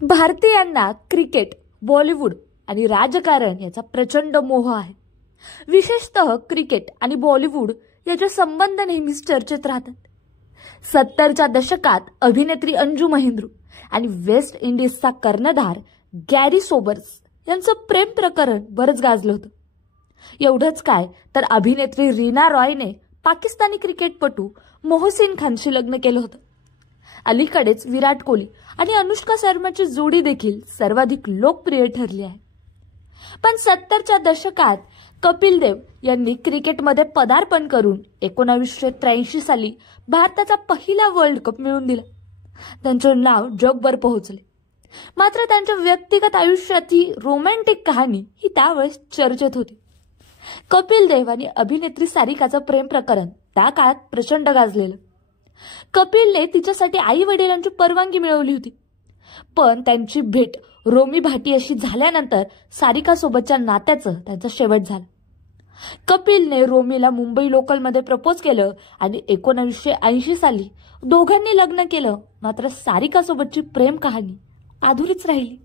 भारतीयांना क्रिकेट, बॉलिवूड आणि राजकारण याचा प्रचंड मोह आहे। विशेषतः क्रिकेट आणि बॉलिवूड याचे संबंध नेहमीच चर्चेत राहतात। 70च्या दशकात अभिनेत्री अंजू महिंद्रू आणि वेस्ट इंडिजचा कर्णधार गॅरी सोबर्स यांचं प्रेम प्रकरण बरंच गाजलं होतं। एवढंच काय तर अभिनेत्री रीना रॉयने पाकिस्तानी क्रिकेटपटू मोहसिन खानशी लग्न केलं होतं। अलीकडेच विराट कोहली आणि अनुष्का शर्माची जोडी देखील सर्वाधिक लोकप्रिय ठरली आहे। पण 70च्या दशकात कपिल देव यांनी क्रिकेटमध्ये पदार्पण करून 1983 साली भारताचा पहिला वर्ल्ड कप मिळवून दिला। त्यांचे नाव जगभर पोहोचले। मात्र त्यांच्या व्यक्तिगत आयुष्याची रोमॅन्टिक कहाणी ही त्यावेळेस चर्चेत होती। कपिल देव आणि अभिनेत्री सारिकाचं प्रेम प्रकरण त्या काळात प्रचंड गाजलेलं। कपिलने तिच्यासाठी आई वडिलांची परवानगी मिळवली होती, पण त्यांची भेट रोमी भाटियाशी झाल्यानंतर सारिका सोबतच्या नात्याचं त्यांचा शेवट झाला। कपिलने रोमीला मुंबई लोकलमध्ये प्रपोज केलं आणि 1980 साली दोघांनी लग्न केलं। मात्र सारिका सोबतची प्रेम कहाणी अधुरीच राहिली।